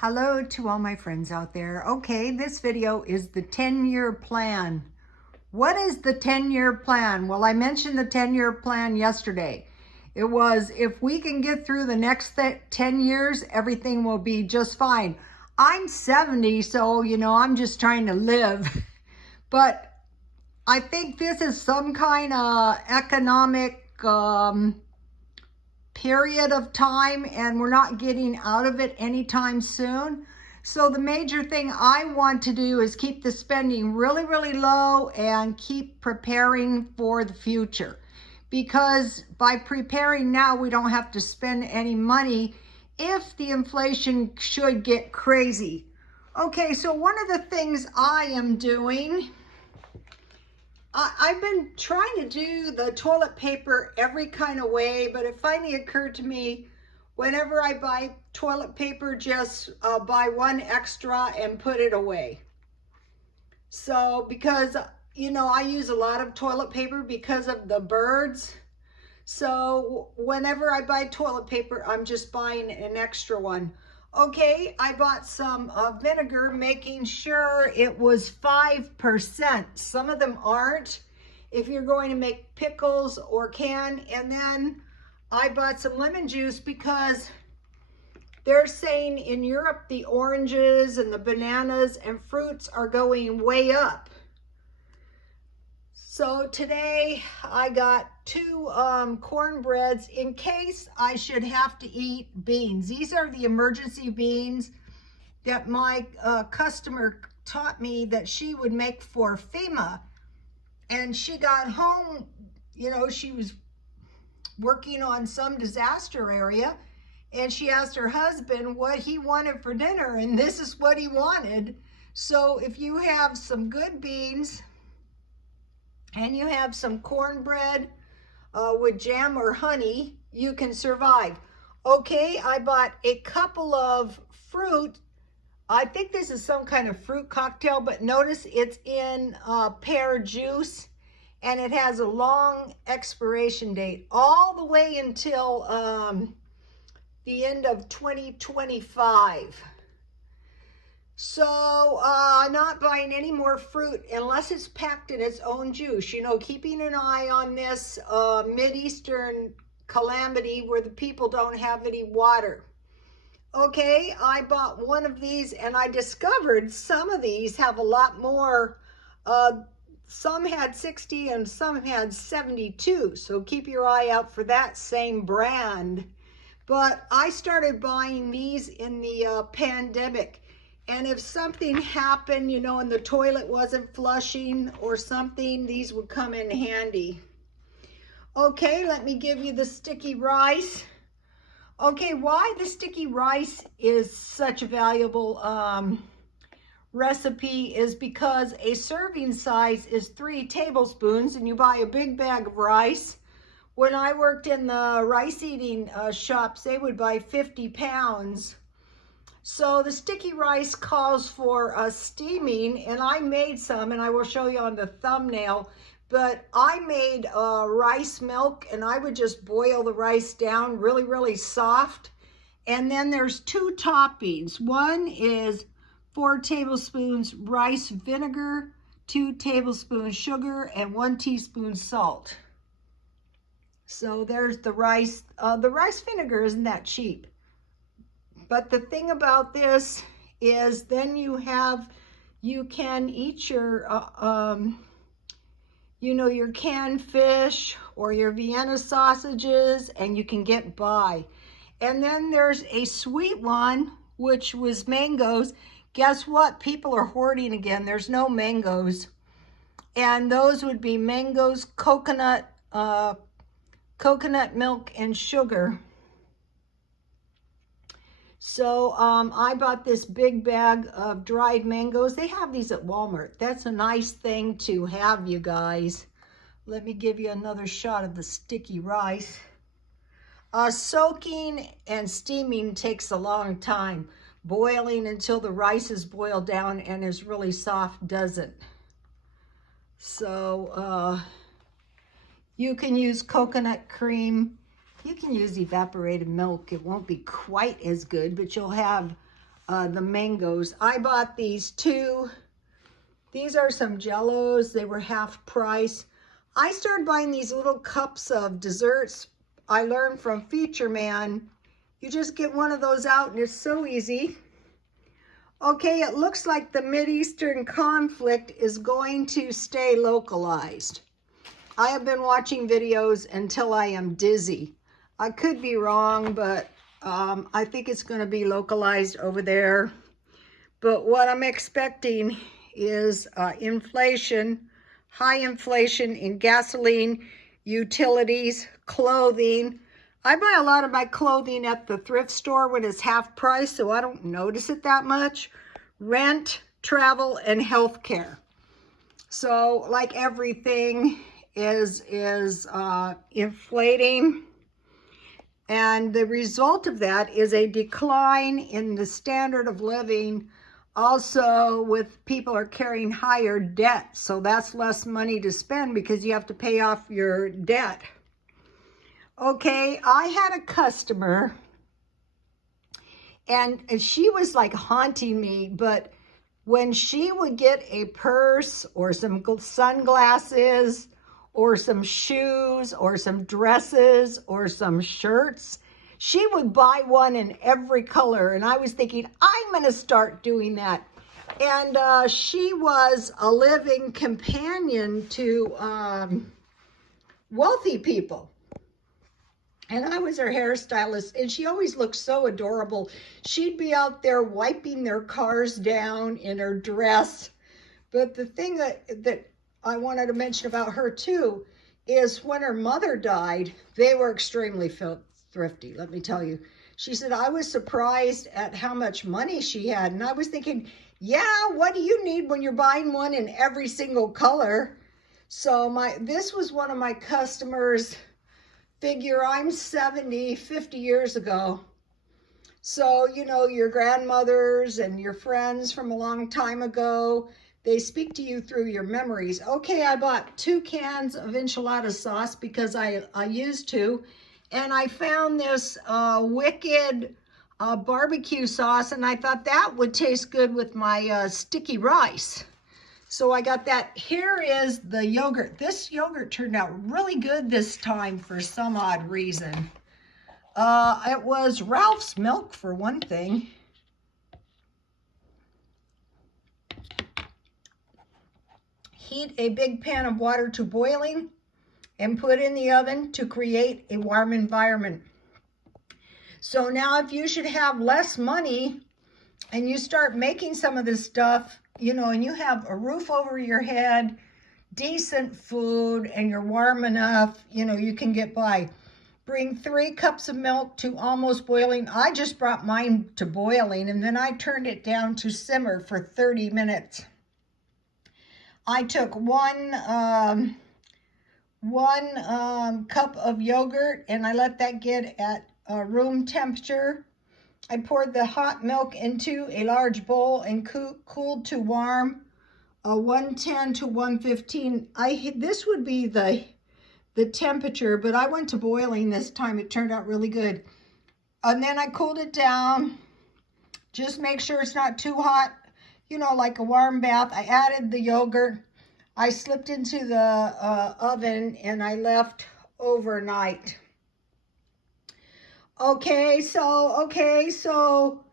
Hello to all my friends out there. Okay, this video is the 10-year plan. What is the 10-year plan? Well, I mentioned the 10-year plan yesterday. It was, if we can get through the next 10 years, everything will be just fine. I'm 70, so, I'm just trying to live. But I think this is some kind of economic period of time, and we're not getting out of it anytime soon. So the major thing I want to do is keep the spending really, really low and keep preparing for the future. Because by preparing now, we don't have to spend any money if the inflation should get crazy. Okay, so one of the things I am doing, I've been trying to do the toilet paper every kind of way, but it finally occurred to me, whenever I buy toilet paper, just buy one extra and put it away. So, because, I use a lot of toilet paper because of the birds. So whenever I buy toilet paper, I'm just buying an extra one. Okay, I bought some vinegar, making sure it was 5%. Some of them aren't, if you're going to make pickles or can. And then I bought some lemon juice because they're saying in Europe the oranges and the bananas and fruits are going way up. So today I got two cornbreads in case I should have to eat beans. These are the emergency beans that my customer taught me that she would make for FEMA. And she got home, she was working on some disaster area, and she asked her husband what he wanted for dinner, and this is what he wanted. So if you have some good beans, and you have some cornbread with jam or honey, you can survive. Okay, I bought a couple of fruit. I think this is some kind of fruit cocktail, but notice it's in pear juice, and it has a long expiration date, all the way until the end of 2025. So I'm not buying any more fruit unless it's packed in its own juice. Keeping an eye on this Mideastern calamity where the people don't have any water. Okay, I bought one of these, and I discovered some of these have a lot more. Some had 60 and some had 72. So keep your eye out for that same brand. But I started buying these in the pandemic. And if something happened, and the toilet wasn't flushing or something, these would come in handy. Okay, let me give you the sticky rice. Okay, why the sticky rice is such a valuable recipe is because a serving size is 3 tablespoons, and you buy a big bag of rice. When I worked in the rice eating shops, they would buy 50 pounds. So the sticky rice calls for steaming, and I made some, and I will show you on the thumbnail, but I made rice milk, and I would just boil the rice down really, really soft. And then there's 2 toppings. One is 4 tablespoons rice vinegar, 2 tablespoons sugar, and 1 teaspoon salt. So there's the rice. The rice vinegar isn't that cheap. But the thing about this is then you can eat your, your canned fish or your Vienna sausages, and you can get by. And then there's a sweet one, which was mangoes. Guess what? People are hoarding again. There's no mangoes. And those would be mangoes, coconut milk, and sugar. So I bought this big bag of dried mangoes. They have these at Walmart. That's a nice thing to have, you guys. Let me give you another shot of the sticky rice. Soaking and steaming takes a long time. Boiling until the rice is boiled down and is really soft doesn't. So you can use coconut cream. You can use evaporated milk. It won't be quite as good, but you'll have the mangoes. I bought these two. These are some Jellos. They were half price. I started buying these little cups of desserts. I learned from Feature Man. You just get one of those out and it's so easy. Okay, it looks like the Mideastern conflict is going to stay localized. I have been watching videos until I am dizzy. I could be wrong, but I think it's going to be localized over there. But what I'm expecting is inflation, high inflation in gasoline, utilities, clothing. I buy a lot of my clothing at the thrift store when it's half price, so I don't notice it that much. Rent, travel, and healthcare. So like everything is inflating. And the result of that is a decline in the standard of living. Also, with people are carrying higher debt, so that's less money to spend because you have to pay off your debt. Okay, I had a customer, and she was like haunting me, but when she would get a purse or some sunglasses or some shoes or some dresses or some shirts, she would buy one in every color. And I was thinking, I'm going to start doing that. And she was a living companion to wealthy people. And I was her hairstylist, and she always looked so adorable. She'd be out there wiping their cars down in her dress. But the thing that I wanted to mention about her too is when her mother died, they were extremely thrifty, let me tell you. She said, I was surprised at how much money she had. And I was thinking, yeah, what do you need when you're buying one in every single color? So this was one of my customers. Figure I'm 70, 50 years ago. So, you know, your grandmothers and your friends from a long time ago, they speak to you through your memories. Okay, I bought 2 cans of enchilada sauce because I used to. And I found this wicked barbecue sauce, and I thought that would taste good with my sticky rice. So I got that. Here is the yogurt. This yogurt turned out really good this time for some odd reason. It was Ralph's milk for one thing. Heat a big pan of water to boiling and put in the oven to create a warm environment. So now if you should have less money and you start making some of this stuff, you know, and you have a roof over your head, decent food, and you're warm enough, you know, you can get by. Bring 3 cups of milk to almost boiling. I just brought mine to boiling, and then I turned it down to simmer for 30 minutes. I took one cup of yogurt, and I let that get at room temperature. I poured the hot milk into a large bowl and cooled to warm, 110 to 115. This would be the temperature, but I went to boiling this time. It turned out really good. And then I cooled it down. Just make sure it's not too hot, you know, like a warm bath. I added the yogurt. I slipped into the oven, and I left overnight. Okay, so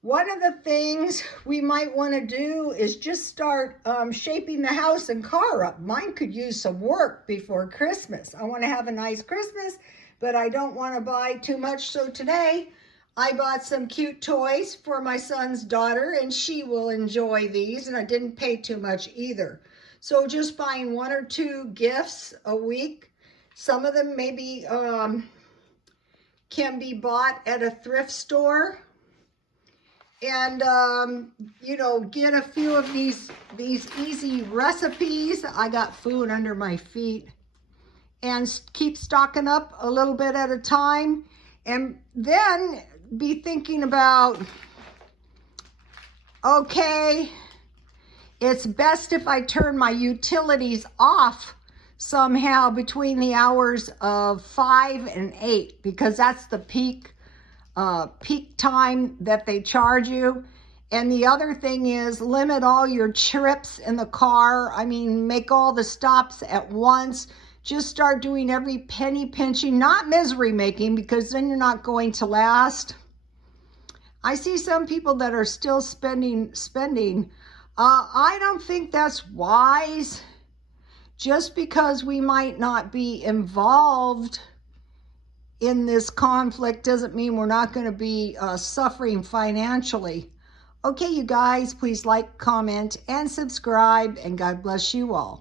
one of the things we might want to do is just start shaping the house and car up. Mine could use some work before Christmas. I want to have a nice Christmas, but I don't want to buy too much. So today I bought some cute toys for my son's daughter, and she will enjoy these, and I didn't pay too much either. So just buying 1 or 2 gifts a week. Some of them maybe can be bought at a thrift store, and you know, get a few of these easy recipes. I got food under my feet, and keep stocking up a little bit at a time, and then be thinking about, okay, it's best if I turn my utilities off somehow between the hours of 5 and 8, because that's the peak peak time that they charge you. And the other thing is limit all your trips in the car. I mean, make all the stops at once. Just start doing every penny pinching, not misery making, because then you're not going to last. I see some people that are still spending. I don't think that's wise. Just because we might not be involved in this conflict doesn't mean we're not going to be suffering financially. Okay, you guys, please like, comment, and subscribe, and God bless you all.